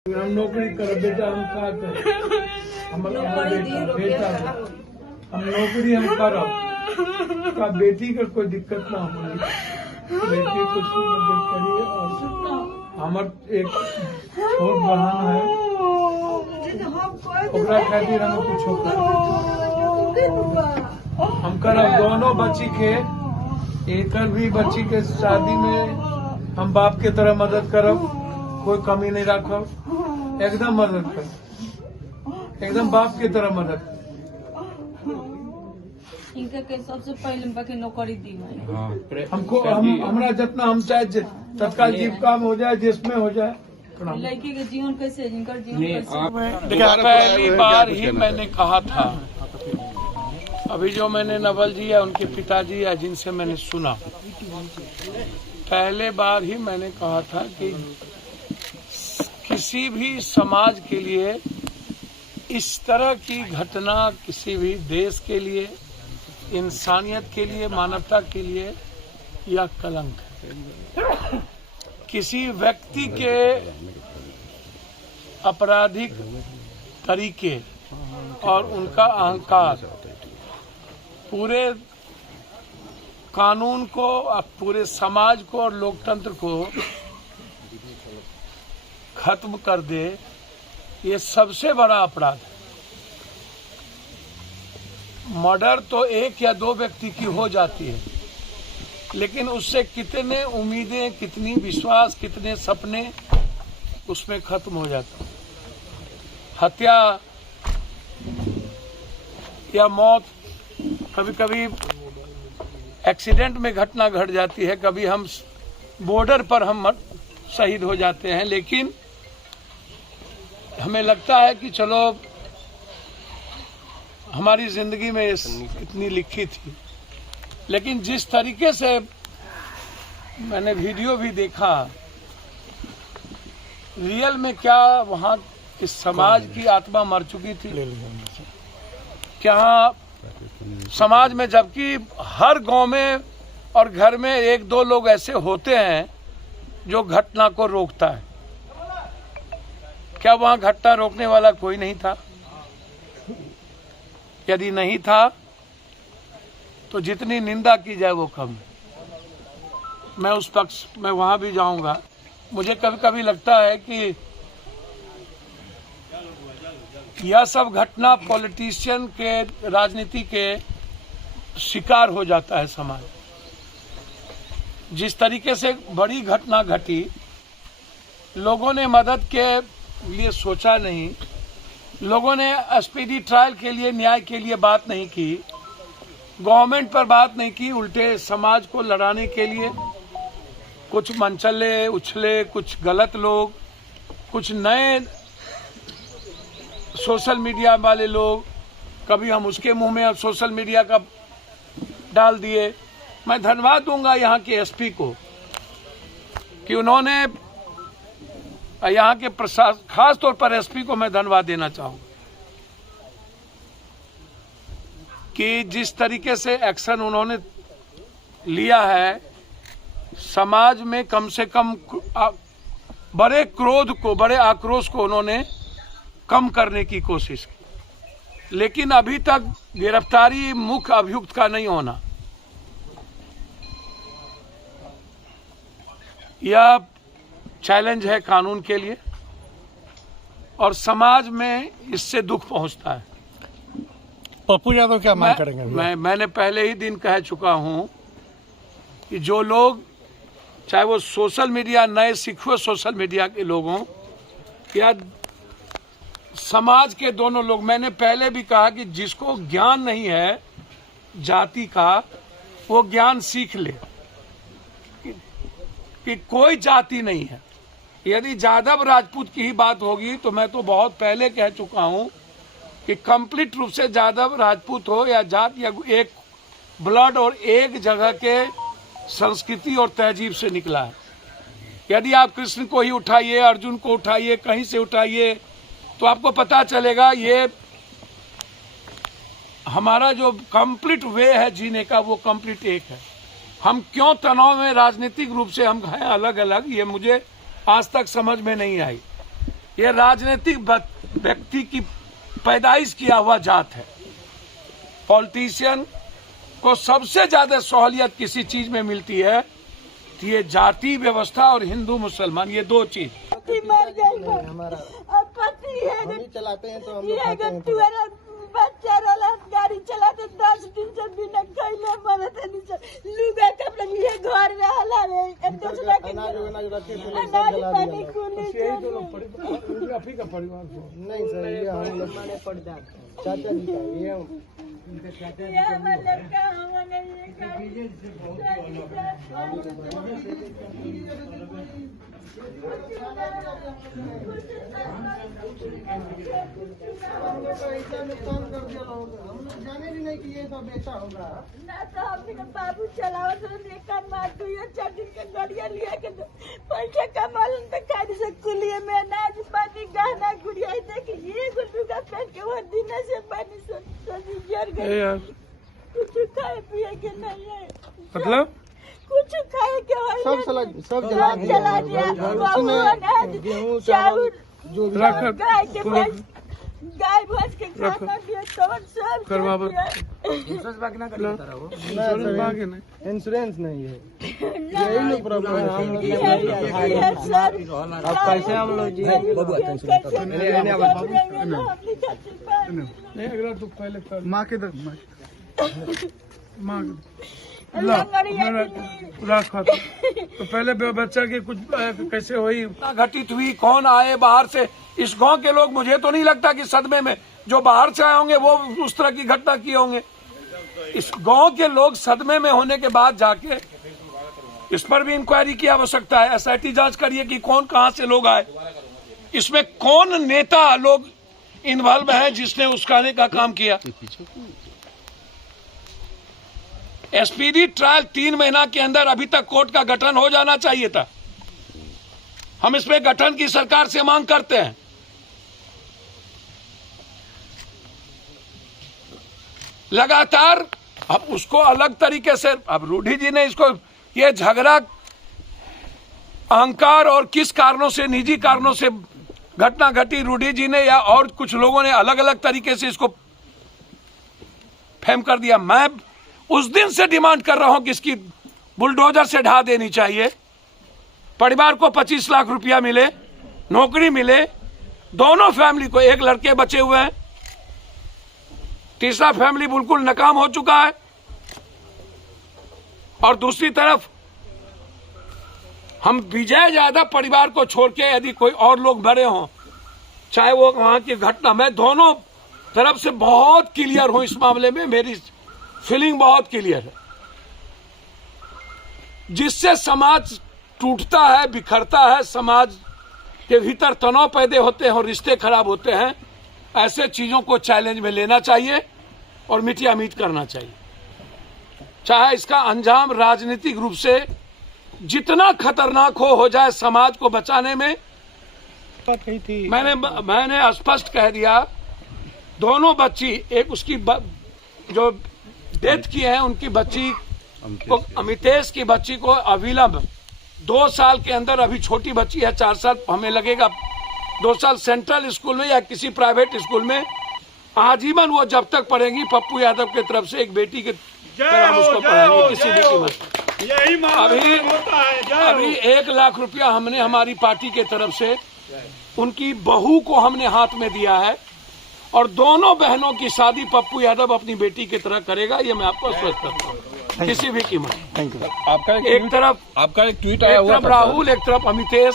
हम नौकरी कर बेटा, हम साथ है, हमारा बेटा हम नौकरी हम करब का बेटी का कोई दिक्कत ना हो, बेटी कुछ मदद करिए। और हमार एक छोट बहन है, ओकरा खातिर हम कुछ हम करब। दोनों बच्ची के, एक भी बच्ची के शादी में हम बाप के तरह मदद करब, कोई कमी नहीं रखब, एकदम मदद कर, एकदम बाप की तरह मदद। इनके के सबसे पहले बाकी नौकरी दी है हमको हमरा जितना हम चाहे तत्काल जीविका में हो जाए, जिसमें हो जाए। लड़की के जीवन कैसे, इनका जीवन कैसे। पहली बार ही मैंने कहा था, अभी जो मैंने नवल जी या उनके पिताजी या जिनसे मैंने सुना, पहले बार ही मैंने कहा था कि किसी भी समाज के लिए इस तरह की घटना किसी भी देश के लिए, इंसानियत के लिए, मानवता के लिए यह कलंक है। किसी व्यक्ति के आपराधिक तरीके और उनका अहंकार पूरे कानून को, पूरे समाज को और लोकतंत्र को खत्म कर दे, ये सबसे बड़ा अपराध है। मर्डर तो एक या दो व्यक्ति की हो जाती है, लेकिन उससे कितने उम्मीदें, कितनी विश्वास, कितने सपने उसमें खत्म हो जाते हैं। हत्या या मौत, कभी कभी एक्सीडेंट में घटना घट जाती है, कभी हम बॉर्डर पर हम शहीद हो जाते हैं, लेकिन हमें लगता है कि चलो हमारी जिंदगी में इतनी लिखी थी। लेकिन जिस तरीके से मैंने वीडियो भी देखा, रियल में क्या वहाँ इस समाज की आत्मा मर चुकी थी क्या समाज में, जबकि हर गांव में और घर में एक दो लोग ऐसे होते हैं जो घटना को रोकता है। क्या वहां घटना रोकने वाला कोई नहीं था? यदि नहीं था तो जितनी निंदा की जाए वो कम है। मैं उस पक्ष में वहां भी जाऊंगा। मुझे कभी कभी लगता है कि यह सब घटना पॉलिटिशियन के, राजनीति के शिकार हो जाता है समाज। जिस तरीके से बड़ी घटना घटी, लोगों ने मदद के लिए सोचा नहीं, लोगों ने स्पीडी ट्रायल के लिए, न्याय के लिए बात नहीं की, गवर्नमेंट पर बात नहीं की, उल्टे समाज को लड़ाने के लिए कुछ मनचले उछले, कुछ गलत लोग, कुछ नए सोशल मीडिया वाले लोग, कभी हम उसके मुंह में अब सोशल मीडिया का डाल दिए। मैं धन्यवाद दूंगा यहाँ के एसपी को कि उन्होंने, यहाँ के प्रशासन, खास तौर पर एसपी को मैं धन्यवाद देना चाहूंगा कि जिस तरीके से एक्शन उन्होंने लिया है, समाज में कम से कम बड़े क्रोध को, बड़े आक्रोश को उन्होंने कम करने की कोशिश की। लेकिन अभी तक गिरफ्तारी मुख्य अभियुक्त का नहीं होना, यह चैलेंज है कानून के लिए और समाज में इससे दुख पहुंचता है। पप्पू यादव क्या मांग करेंगे? मैंने पहले ही दिन कह चुका हूं कि जो लोग, चाहे वो सोशल मीडिया, नए सीखे सोशल मीडिया के लोगों या समाज के दोनों लोग, मैंने पहले भी कहा कि जिसको ज्ञान नहीं है जाति का, वो ज्ञान सीख ले कि कोई जाति नहीं है। यदि यादव राजपूत की ही बात होगी तो मैं तो बहुत पहले कह चुका हूं कि कंप्लीट रूप से यादव राजपूत हो या जात, या एक ब्लड और एक जगह के संस्कृति और तहजीब से निकला है। यदि आप कृष्ण को ही उठाइए, अर्जुन को उठाइए, कहीं से उठाइए, तो आपको पता चलेगा ये हमारा जो कंप्लीट वे है जीने का, वो कंप्लीट एक है। हम क्यों तनाव में राजनीतिक रूप से हम हैं अलग अलग, ये मुझे आज तक समझ में नहीं आई। ये राजनीतिक व्यक्ति की पैदाइश किया हुआ जात है। पॉलिटिशियन को सबसे ज्यादा सहूलियत किसी चीज में मिलती है तो ये जाति व्यवस्था और हिंदू मुसलमान, ये दो चीज। मर गई और पति है चलाते हैं तो हम लोग बच्चा वाला गाड़ी चलाते 10 दिन से बिना कैले मरते नहीं लुगा कपड़ा लिए घर में हला रे दूसरा के अनाज पानी कुली अभी का परिवार नहीं सर, ये हम लोग माने पड़दा चाचा जी का ये मतलब का हम ये नुकसान कर दिया हम लोग जाने भी नहीं कि ये सब ऐसा होगा ना। तो हमने बाबू चलाओ तो लेकर मार दो ये चाटी के गाड़ियां लिया के पैसा कमाल तो खाली से कुलिए में अनाज पानी गहना गुड़िया देखिए ये गुड्डू का पहन के वो दिन से पानी सोची जर गई। कुछ खाए पिए के नहीं है, मतलब कुछ खाए के सब जला दिया बाबू अनाज चावल जो गाय के गाय भैंस के खाना दिया सब इंश्योरेंस नहीं है, यही लोग प्रॉब्लम है सर। अब कैसे हम लोग जी माँ के दर माँ तो पहले बच्चा के कुछ कैसे हुई, घटित हुई, कौन आए बाहर से। इस गांव के लोग मुझे तो नहीं लगता कि सदमे में, जो बाहर से आए होंगे वो उस तरह की घटना किए होंगे। इस गांव के लोग सदमे में होने के बाद जाके इस पर भी इंक्वायरी की आवश्यकता है। एसआईटी जांच करिए कि कौन कहां से लोग आए, इसमें कौन नेता लोग इन्वॉल्व है जिसने उस खाने का काम किया। एसपीडी ट्रायल 3 महीना के अंदर अभी तक कोर्ट का गठन हो जाना चाहिए था। हम इसमें गठन की सरकार से मांग करते हैं। लगातार अब उसको अलग तरीके से, अब रूढ़ी जी ने इसको, ये झगड़ा अहंकार और किस कारणों से, निजी कारणों से घटना घटी, रूढ़ी जी ने या और कुछ लोगों ने अलग अलग तरीके से इसको फेम कर दिया। मैं उस दिन से डिमांड कर रहा हूं कि इसकी बुलडोजर से ढा देनी चाहिए। परिवार को 25 लाख रुपया मिले, नौकरी मिले, दोनों फैमिली को, एक लड़के बचे हुए हैं, तीसरा फैमिली बिल्कुल नाकाम हो चुका है। और दूसरी तरफ हम विजय यादव परिवार को छोड़ के यदि कोई और लोग भरे हों, चाहे वो वहां की घटना, मैं दोनों तरफ से बहुत क्लियर हूं इस मामले में, मेरी फीलिंग बहुत क्लियर है। जिससे समाज टूटता है, बिखरता है, समाज के भीतर तनाव पैदा होते हैं और रिश्ते खराब होते हैं। ऐसे चीजों को चैलेंज में लेना चाहिए और मिटिया मीट करना चाहिए। चाहे इसका अंजाम राजनीतिक रूप से जितना खतरनाक हो जाए समाज को बचाने में। मैंने स्पष्ट कह दिया, दोनों बच्ची, एक उसकी जो डेथ की है उनकी बच्ची को, अमितेश की बच्ची को अविलंब 2 साल के अंदर, अभी छोटी बच्ची है 4 साल, हमें लगेगा 2 साल सेंट्रल स्कूल में या किसी प्राइवेट स्कूल में आजीवन वो जब तक पढ़ेंगी, पप्पू यादव की तरफ से एक बेटी के तरह हम उसको पढ़ाएंगे किसी भी कीमत। अभी 1 लाख रुपया हमने हमारी पार्टी के तरफ से उनकी बहू को हमने हाथ में दिया है और दोनों बहनों की शादी पप्पू यादव अपनी बेटी की तरह करेगा, ये मैं आपको स्पष्ट करता हूँ, किसी भी कीमत। Thank you. आपका एक ट्वीट आया हुआ, एक तरफ राहुल, एक तरफ अमितेश,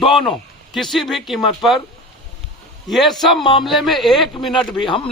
दोनों किसी भी कीमत पर, ये सब मामले में 1 मिनट भी हम